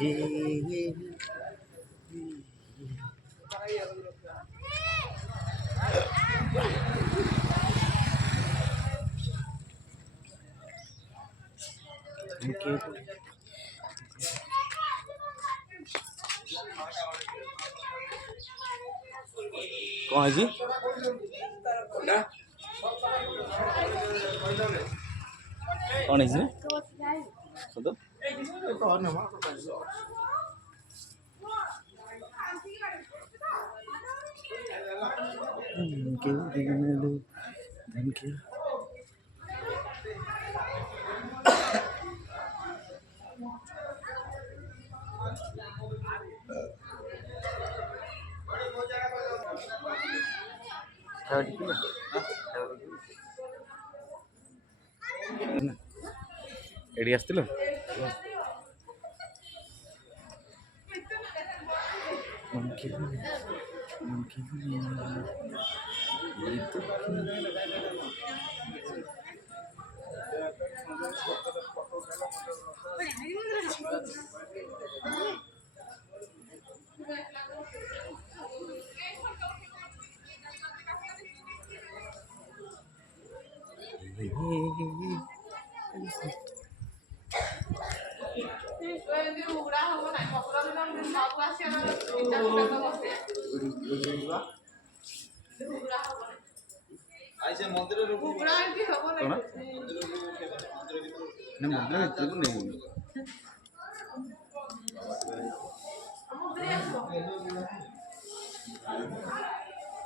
कौन है जी कौन है जी तो एडी आस्तिल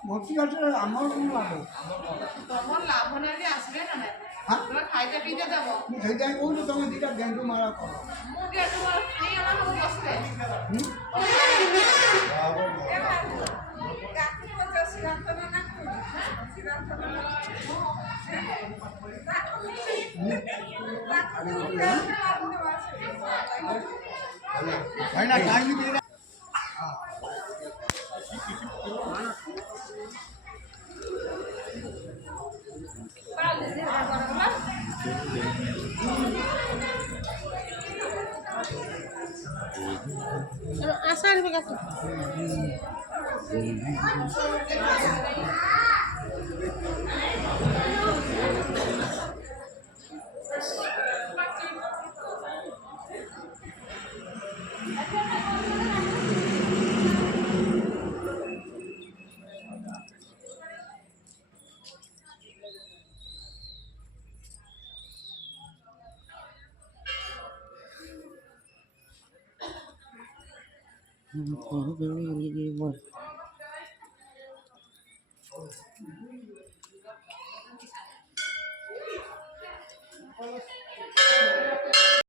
ভর্তি আছে আমার কোনো লাভ তোমার লাভ হলে আসবে না তোমরা খাইতে পিতে দেব সেইটাই কইলো তুমি দিটা গেন্ডু মারা করো মু গেন্ডু মারা খাই আমার বসবে ভাই না টাইম দিয়ে আসার বেগাছে